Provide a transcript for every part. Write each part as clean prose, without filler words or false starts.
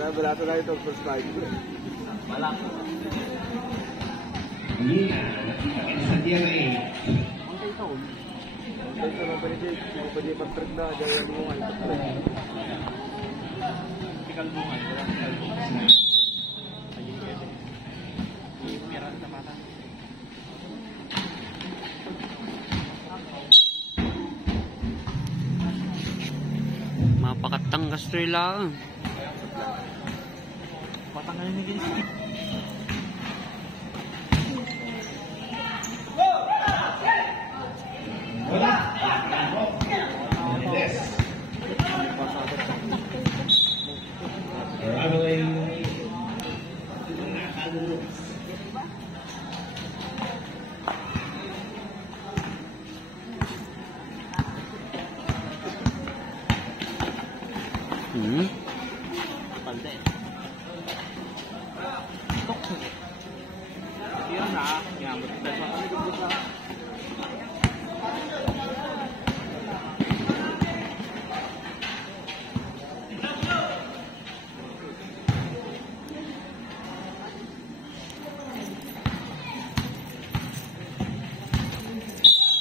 Wala na ito first time. Wala. Hindi na. Sa diya na eh. Ang ito. Ang ito na pwede pag-trip na. Dahil mo nga ito. Pikal mo nga. Meron sa mata. Mapakatang gastroy lang. Patangayin ni guys. Wala. Yes. Traveling. Palde. Yan na. Yan.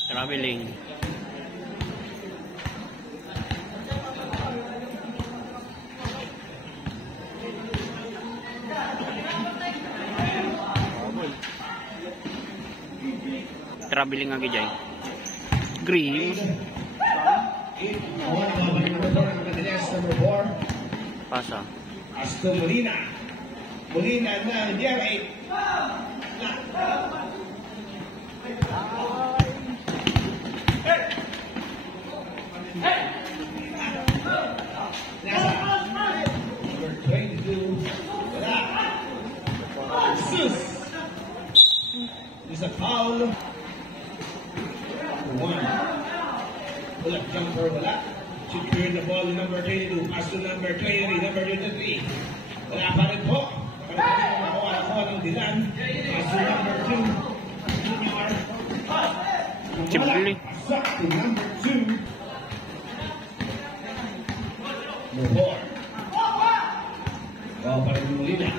Traveling. Traveling lagi jay. Green. Pasa. Aston Molina. Molina na dia right. Number 22. Is a foul. One. Pull-up jumper, wala. Secure the ball, number 22. Pass to number 23, number 23. Wala pa rin po. Para pa rin makuha ako ng Dilan. Pass to number 2. Junior. Chibli. Pass to number 2. Number 4. Bawa pa rin yung Molina.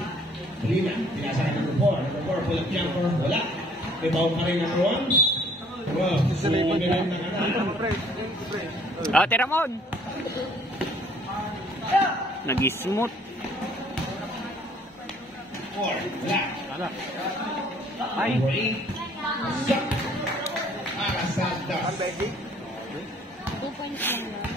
Molina, pinasa ka number 4. Number 4, pull-up jumper, wala. May bawa pa rin number 1. Wow, Ah, tira mo. Nag-smooth. 4, wala. Ay. Number 8. Suck. Para sa das. 2.1 lang.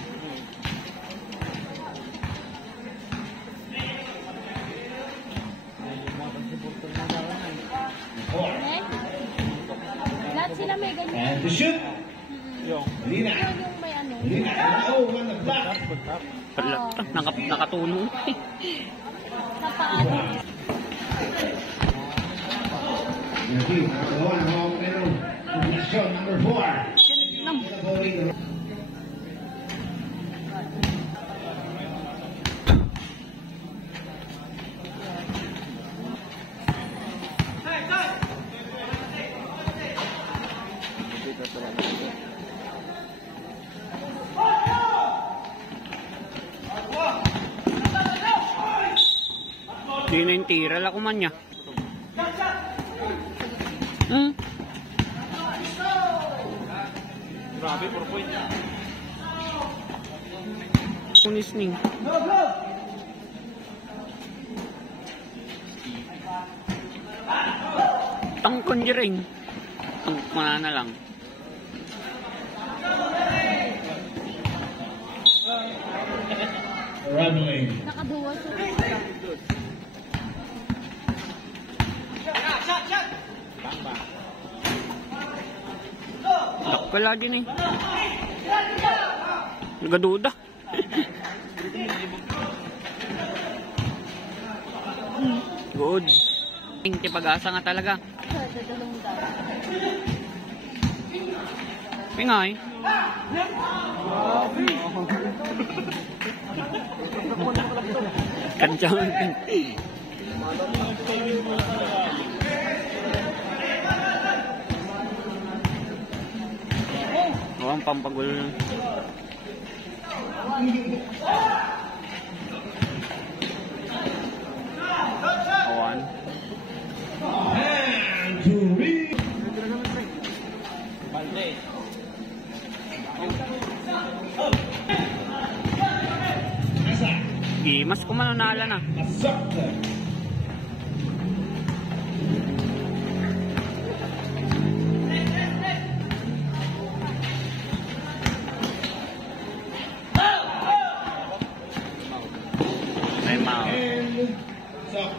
Lahat sila may ganyan. And to shoot. Lina. Yung may ano. Lina. Oh, on the block. Nakatulong. Sa paano. Number 4. Di na yung tira la kumanya. Grabe, 4 point. Kunis ning. Tangkon di rin. Mana na lang. Traveling. Nakaduwa sa Dakpa lagi ni. Nagaduda. Good. Hindi pag-asa nga talaga. Pingay. Kancang. Oh, ang pampagul. And to read. Nasa. Gimas ko manunala na. Pasok. May mao. And pasok.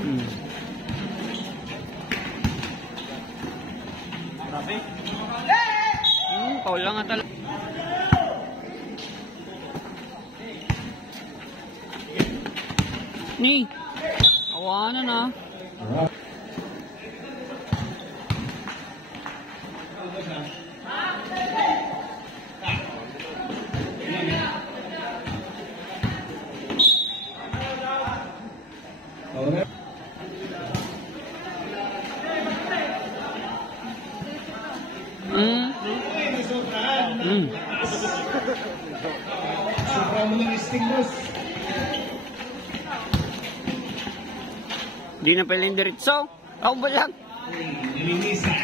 Hmm. Paul lang nga talaga. Ni, awanan na. Sobra mo ng stingos. Di na pala yung diretso. Ako ba lang? Nilinisan.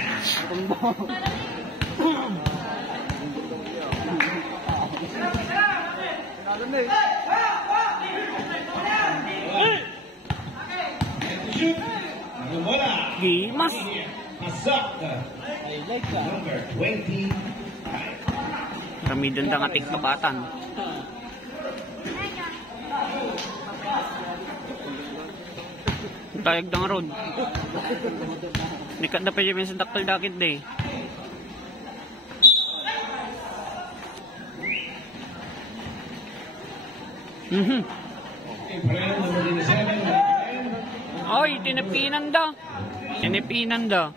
Shoot. Ang bola. Gimas. Pasok. Number 20. Ramidan da nga tiktokatan. Tayag da nga ron. Nikat na pa siya sa daktal dakit day. Ay, tinapinan da. Tinapinan da.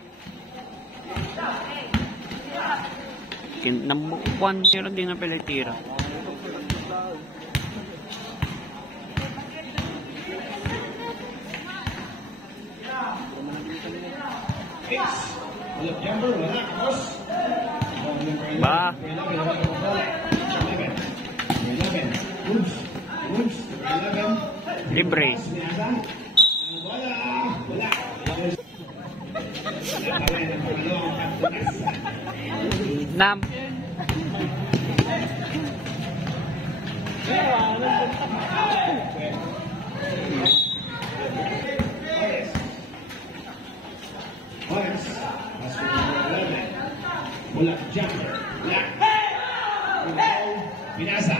Nambukuan tira din na pala tira. Ba. Libre. Nam. Bola jumper. Pinasa.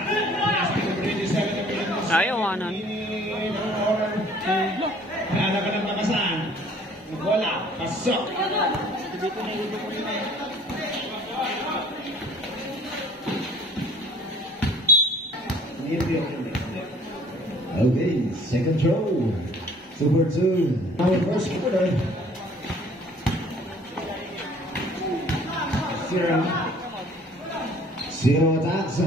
Ayawanan. Kaya ka ng makasan. Bola. Pasok. Okay, second throw. Super 2. Our first quarter. Zero attacks.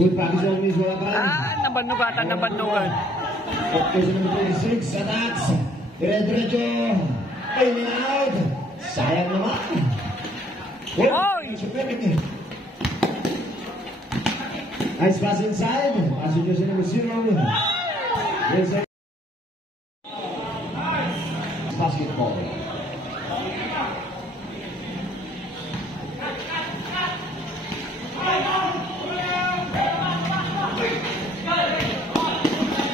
Good package on Miss Walapan. Nabanugatan, nabanugan. Position number 26, attacks. Dire-diretso. Aiming out. Sayang naman. Oy! Nice pass inside. Passing jersey number 0. Basketball.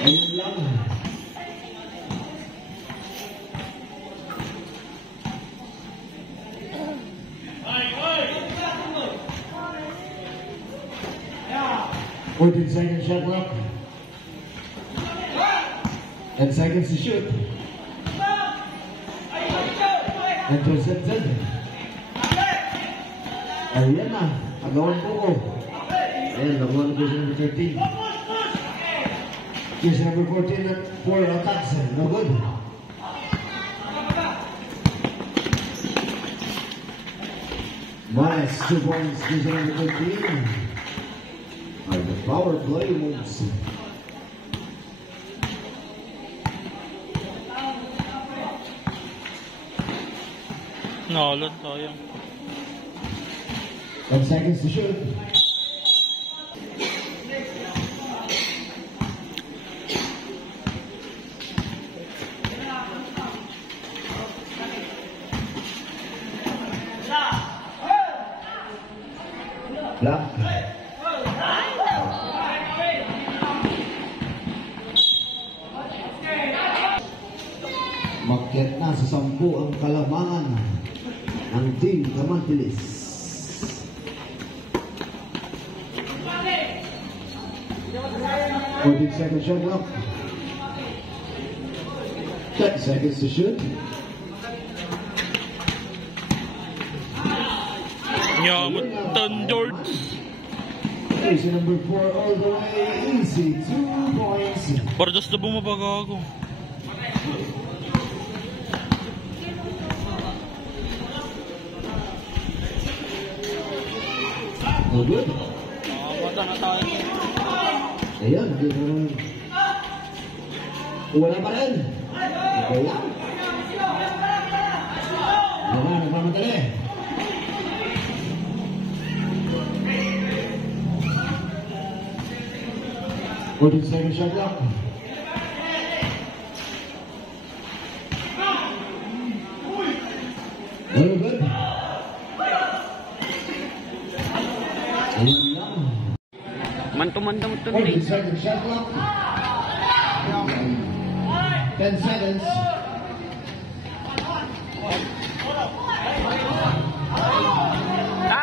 Ayun lang. Yeah. 14 seconds shot clock. 10 seconds to shoot. Intercepted. Ayan na. Agawan po ko. Ayan, nakuha na position number 13. Position number 14 at 4 attacks. No good. Minus 2 points. Position number 13. Are the power play moves. Nalot tayo. 10 seconds to shoot. Block. Makyat na sa 10 ang kalamangan ng Team Camantilis. Fourteen seconds shot clock. 10 seconds to shoot. Yamutan, George. Easy number 4 all the way. Easy 2 points. Para just na bumabaga ako. No good. Mata na tayo. Ayan, wala pa rin. Okay lang. Wala, nagmamadali. Fourteen second shot clock. Very good. Ayan lang. Man-to-man ito 14 seconds shot clock. 10 seconds.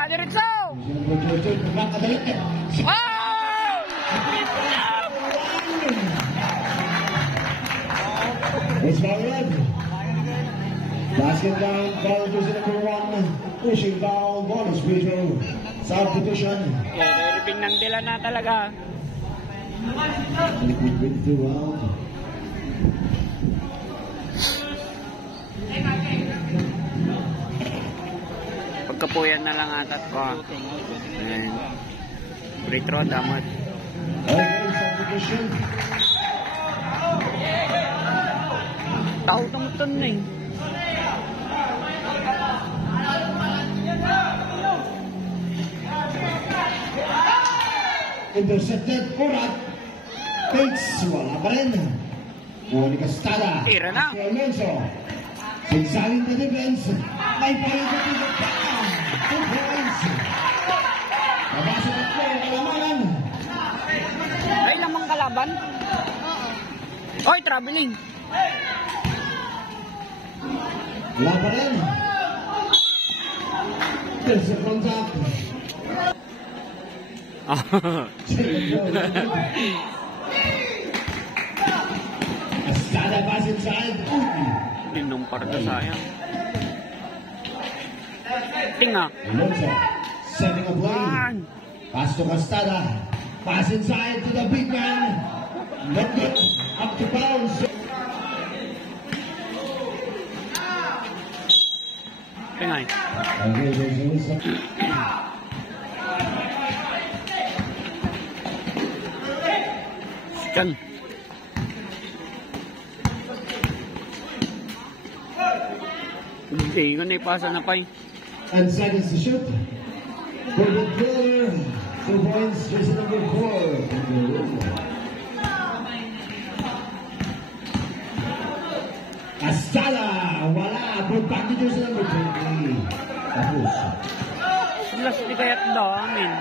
Diretso! Nakadali. Wow! It's Marian. Basket down, foul jersey number 1. Pushing foul, bonus free throw. Substitution. Ribing ng dila na talaga. Liquid with 2 out. Pagkapuyan na lang atat ko. Ayan. Free throw, damat. Okay, substitution. Tao tamutan na eh. Intercepted, Urat. Takes, wala pa rin. Kuha ni Castada. Tira na. Si Alonso. Sigsaling na defense. May palit-palit pa. 2 points. Nabasa na po ang kalamanan. Ay, lamang kalaban? Oy, traveling. Wala pa rin. There's a contact. Castada pass inside. Ninong parda sayang. Tinga. Alonso setting a play. Man. Pass to Castada. Pass inside to the big man. Not good. Up to bounds. Tingay. Okay, there's a Diyan. Hindi ko na ipasa na pa eh. and seconds to shoot. For the player, 2 points, jersey number 4. Castada, wala. Put back to jersey number 20. Tapos. Plus di kaya't damin.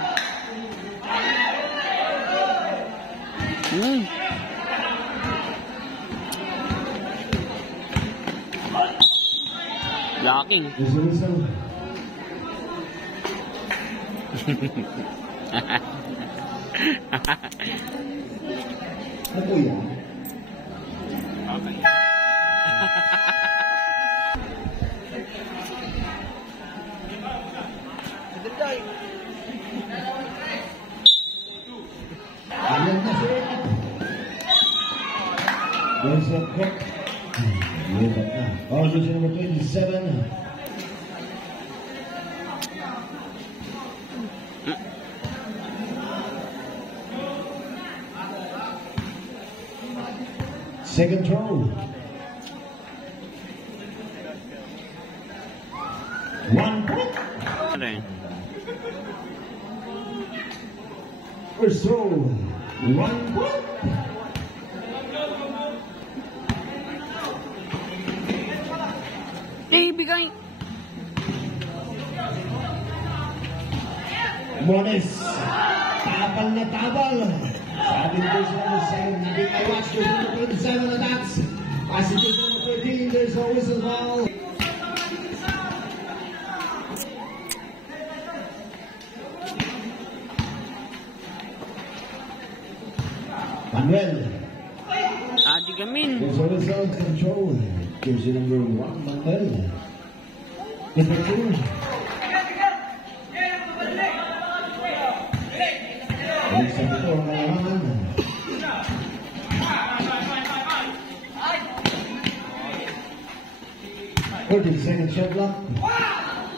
Locking. There's a whistle. Ano po yan? Ayan na siya. There's a cook. Lubat na. Foul jersey number 27. Second throw. 1 point. Ano eh? First throw. 1 point. Ibigay. Mones. Tabal na tabal. Sabi ko siya na second. Naging I watch your number 27 attacks. Positive number 13. There's a whistle foul. Manuel. Adi Gamin. There's a whistle control. Jersey number 1, Manuel. Number 2. Balik sa ito ang kalamangan. 14-second shot clock.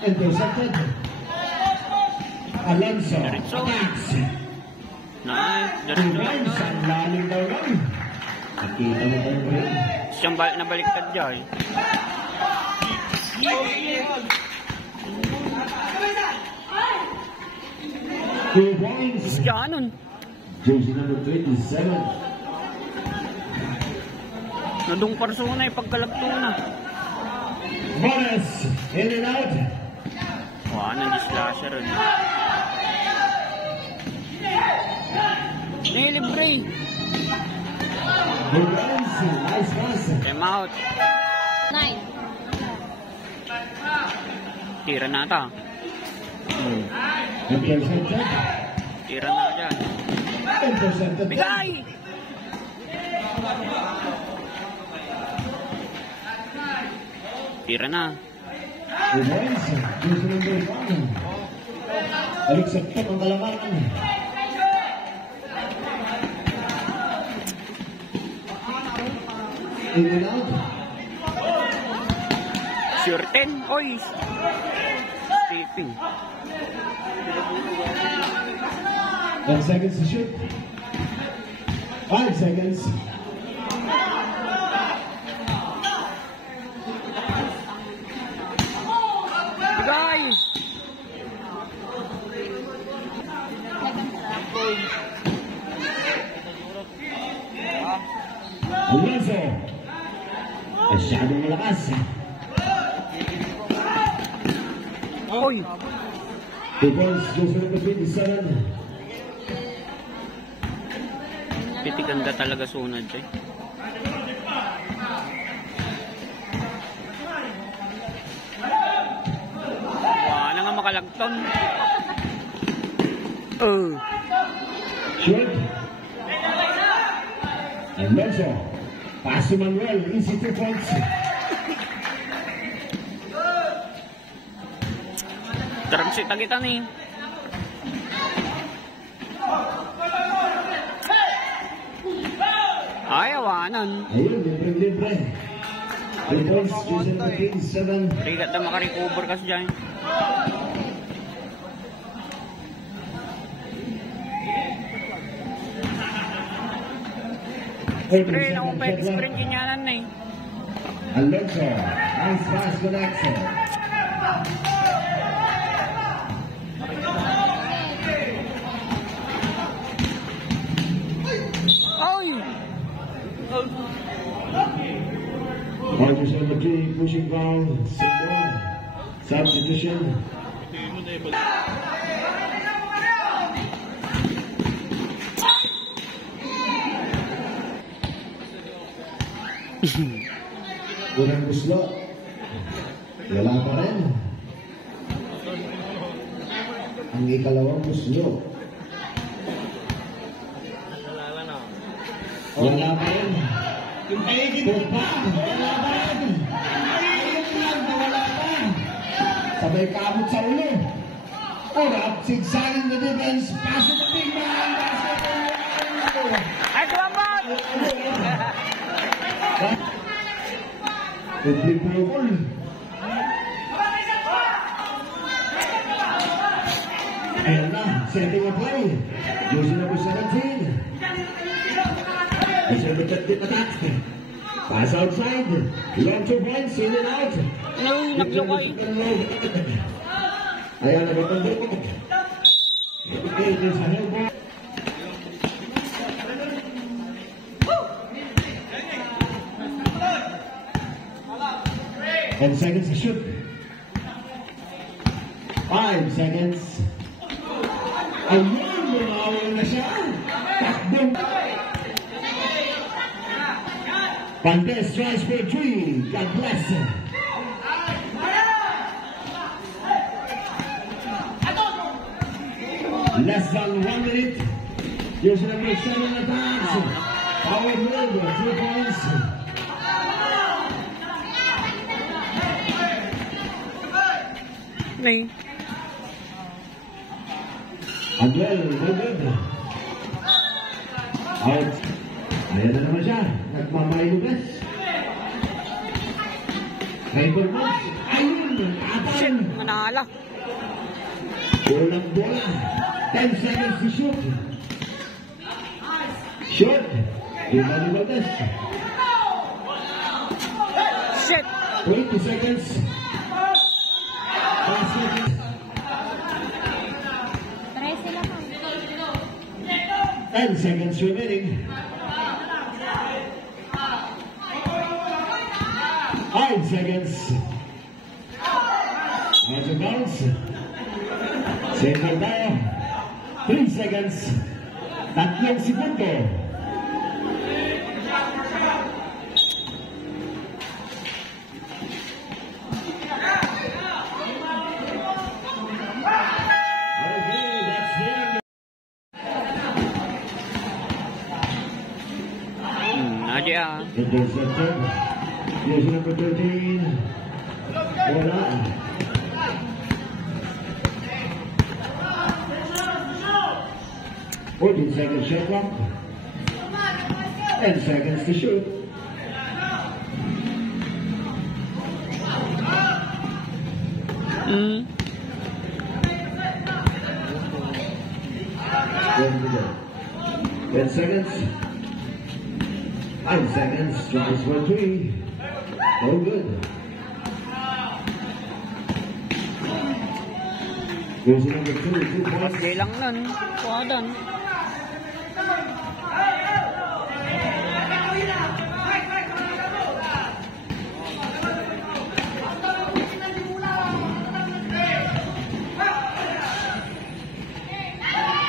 Intercepted. Alonso attacks. Nice. Diretso lang. Revenge. Ang lalim daw lang. Nakita mo tayo rin. Siyang nabaliktad dyan. Two points. Ganon. Jersey number 27. Nadung persona pagkalagto na. Bonas. In and out. Wah, nag-slasher rin. Nilibre. Revenge. Nice pass. Time out. 9. Tira na ata. Intercepted. Tira na dyan. Intercepted. Bigay! Tira na. Revenge. Jersey number 1. Alik sa top ang kalamangan. In and out. Sure 10. Oy! Stripping. 10 seconds to shoot. 5 seconds. Bigay! Alonso. Masyadong malakas. Oy! 2 points. Jersey number 27. Pitiganda talaga sunod eh. Wala nga makalagton. Shoot. Alonso. Pass to Manuel. Easy 2 points. Taragsita kita nih. Ay, awanan. Ayun, libre-libre. 2 points. Jersey number 27. Rigat na makarecover kasi dyan. Pre, akong pwede sprint kinyanan na eh. Alonso. Nice pass to Axel. Oy! Rogers number 3, pushing foul. Single. Substitution. Unang buslo. Wala pa rin. Ang ikalawang buslo. Wala pa rin. Pupa. Wala pa rin. Ayun lang na wala pa. Sabay kamot sa ulo. Urap, sigsaging the defense. Paso na big man. Ay, salamat! Pupul. Ayan na, setting a play. Jersey number 17. Jersey number 13 attack. Pass outside. Long 2 points, in and out. No, naglukay. Ayan, nagpapandok. Okay, there's a hell ball. And seconds to shoot. 5 seconds. Ayun, bumawal na siya. Takbong. Pantes tries for 3. God bless. Less than 1 minute. Here's number 7 attacks. Power move, 2 points. Nay. Abdel, no good. Out. Ayan na naman siya. Nagmamayilugas. Hyper match. Ayun. Shit, Atang. manala. Bolang bola. 10 seconds to shoot. Shoot. Imalugas. Shit. 20 seconds. 5 seconds. 13 lang. 10 seconds remaining. 5 seconds. Out of bounds. Save for tayo. 3 seconds. 3 segundo. Okay, that's the end. Nadia. Intercepted. Here's number 13. Wala. Fourteen seconds shot clock. 10 seconds to shoot. Mm. 10 seconds. 5 seconds. Tries for 3. Oh, good. Here's number 2. 2 points. Hindi lang nun. Kuwadan.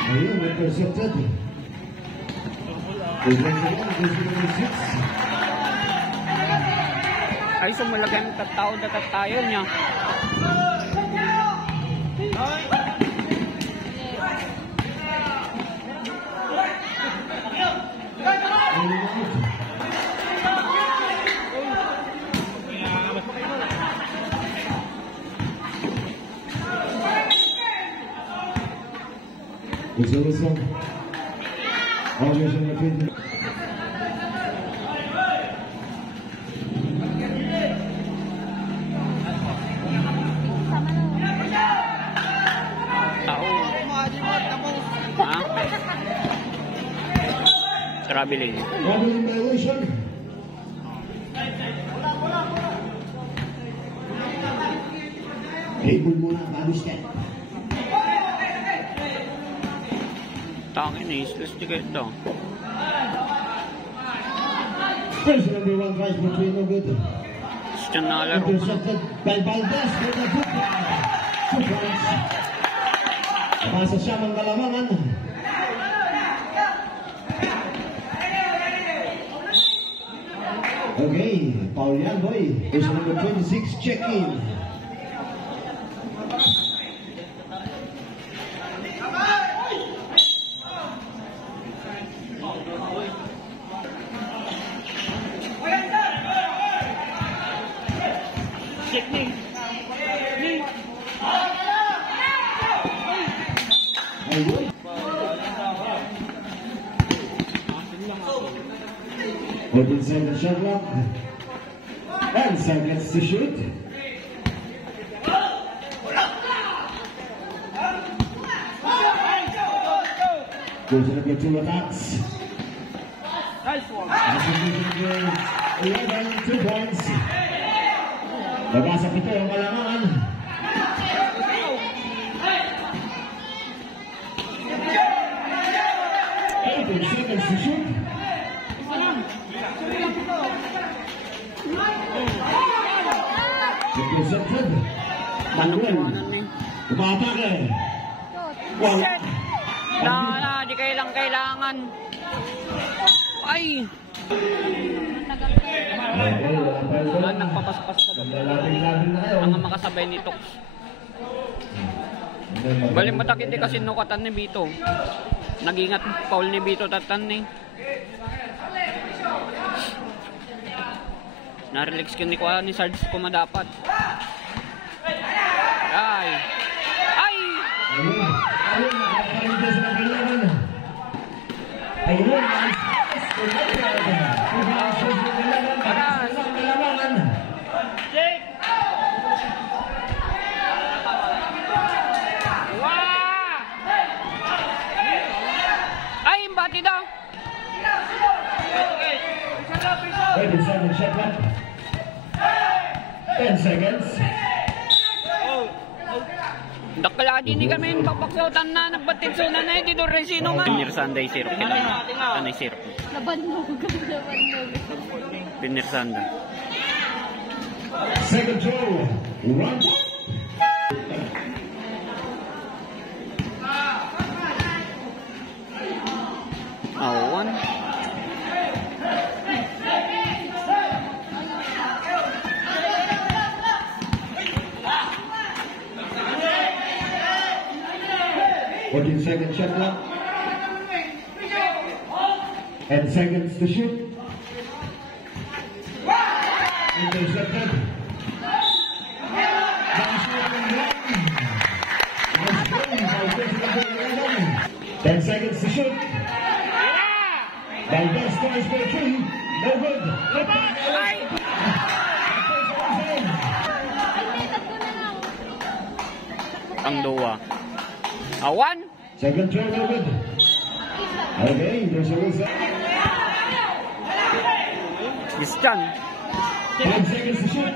Ayun, intercepted. Here's number 6. Ay, sumulagan katao na tayo niya. It's a whistle. Always in the field. Tao. Ha? Traveling. Traveling violation. Table muna, bago step. Tangin eh, islas tiga ito. First number 1 tries for 3, no good. Gusto na laro. Intercepted by Valdez with the boot. 2 points. Pasa siya ng kalamangan. Okay, Paul yan, boy. First number 26, check in. Ayun. 14 seconds shot clock. 10 seconds to shoot. Goes to number 2 attacks. Nice one. 11, 2 points. Babasa pito ang kalamangan. 18 seconds to shoot. Intercepted. Manuel. Umatake. Wala. Di kailangan. Ay! Nagpapaspas ka ba? Ang makasabay ni Tox. Bali matakit di kasi nukatan ni Bito. Nag-ingat foul ni Bito tatan ni. Na-relax ka ni Sarge kung madapat. Ay! Ay! Ay, bati daw. Wait a second, shot clock. 10 seconds. Dakala din ni kami papaklautan na nagbatid so na dito resino nga. Pinir Sunday syrup. Ano syrup? Nabannog. Pinir Sunday. Second throw. One. One. Second shot clock. And seconds to shoot. Intercepted. 10 seconds to shoot. Valdez tries for 3. No good. Ang duwa. One. Second throw, no good. Okay, there's a whistle. Yes, done. 5 seconds to shoot.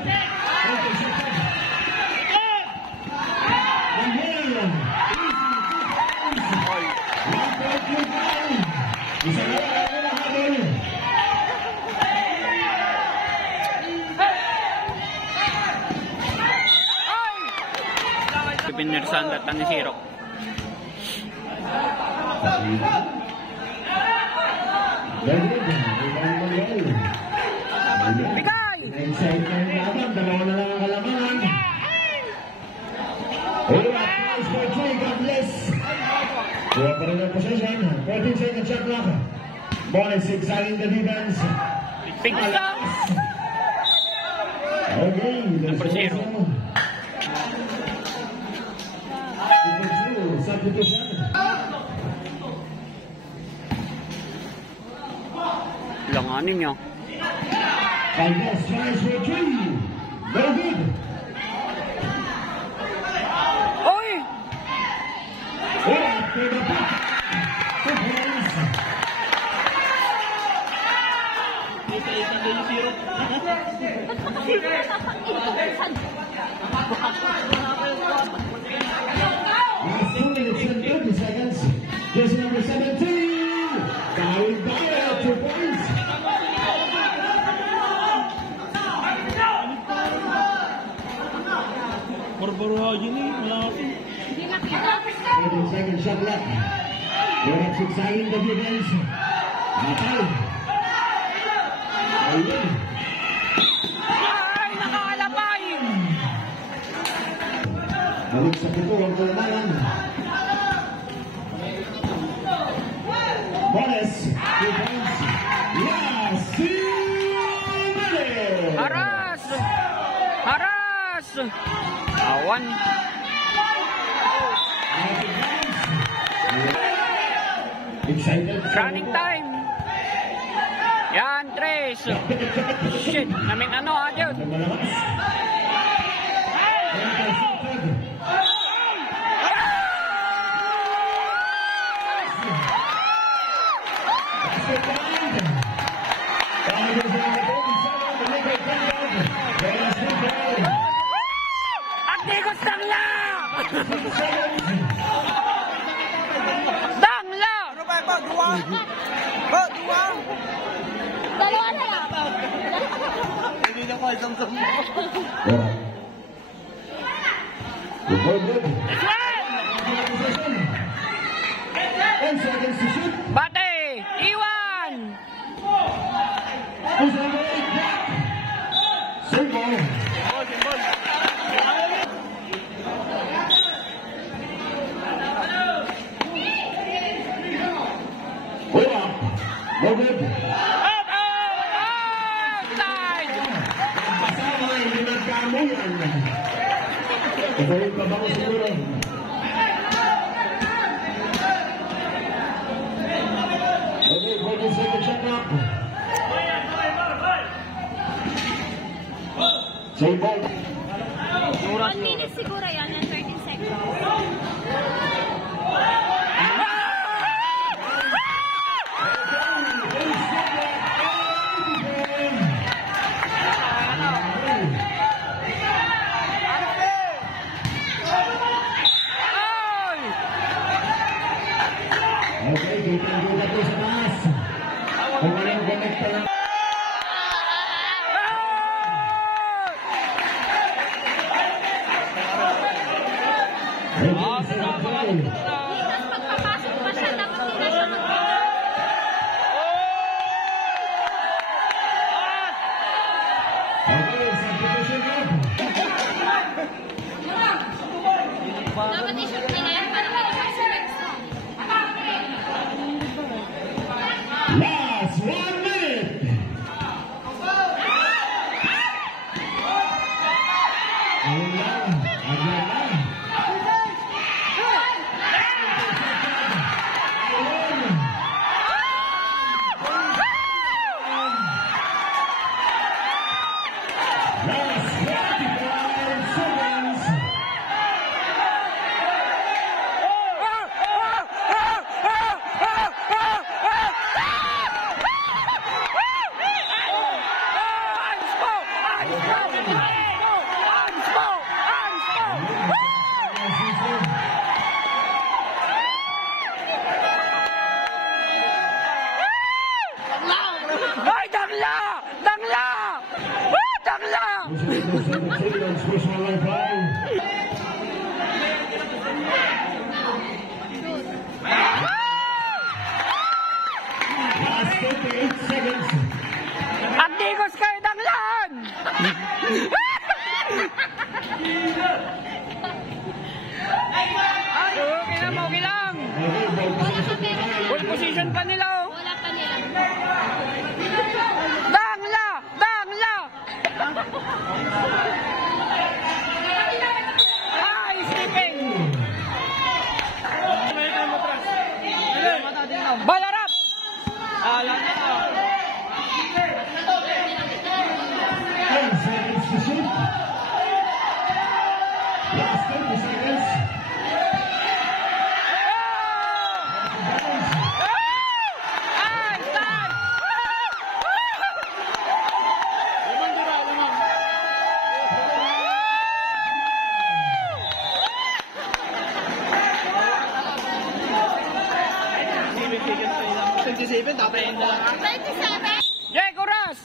Pinirsan datan ni Sirok. Bigay! Inside na yung laban, dalawa na lang ang kalamangan. Price for 3, God bless. Kuha pa rin ang possession. 14 seconds shot clock. Bonus exciting the defense. Pigsa! Okay, there's a whistle. Substitution. Langanin niya. Valdez tries for 3. No good. Oy! After the puck. 2 points. Last 2 minutes and 30 seconds. Jersey number 17. Gary Bauer, 2 points. Hindi nakita. 14 seconds shot left. Direct exciting the defense. Matay. Ayun. Ay, nakakalapay! Balik sa puto ang kalamanan. Bones, 2 points. Haras! Haras! One. Excited. Running time. Yan, Trace. Shit, namin ano agad. Malakas. Intercepted. Agdigos Dangla! Dangla! Dalawa na lang. Good. 10 seconds to shoot. Bate! Iwan! Who's number 8 back? Save ball. Hold up. No good. Outside! Kasama hindi nagkamuyan. Ito yung kabango siguro. Okay, 40 second shot clock. Save ball. 1 minute siguro yan, and 13 seconds. Okay, kita po sa taas. Kung walang connect pa lang. Tapos pagpapasok pa siya, dapat hindi na siya Okay, substitution up. dapat i-shoot nila yan para malabas si Rex. Last 1 minute. Ayun lang. Agad lang. Last 45 seconds. Ay, dangla! Dangla! Dangla! Last 38 seconds. Antigos kayo danglaan! Okay lang, okay lang. Full position pa nila, oh. Wala pa nila. Dangla! Dangla! Ay, skipping! Balarap! 10 seconds to shoot. Last 30 seconds. Ay, start! Jay, Kuras!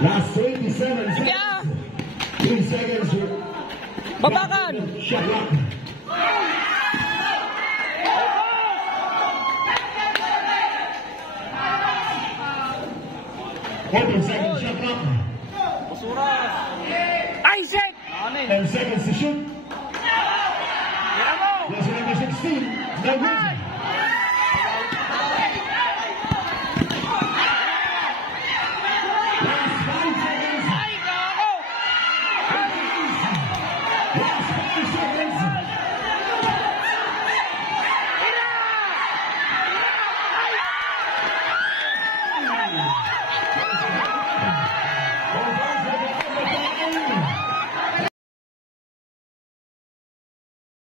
Last 27 seconds. Yeah. 3 seconds. Babakan! Shot clock. Open second shot clock. Ay, shit! 10 seconds to shoot. Yes, number 16. No good.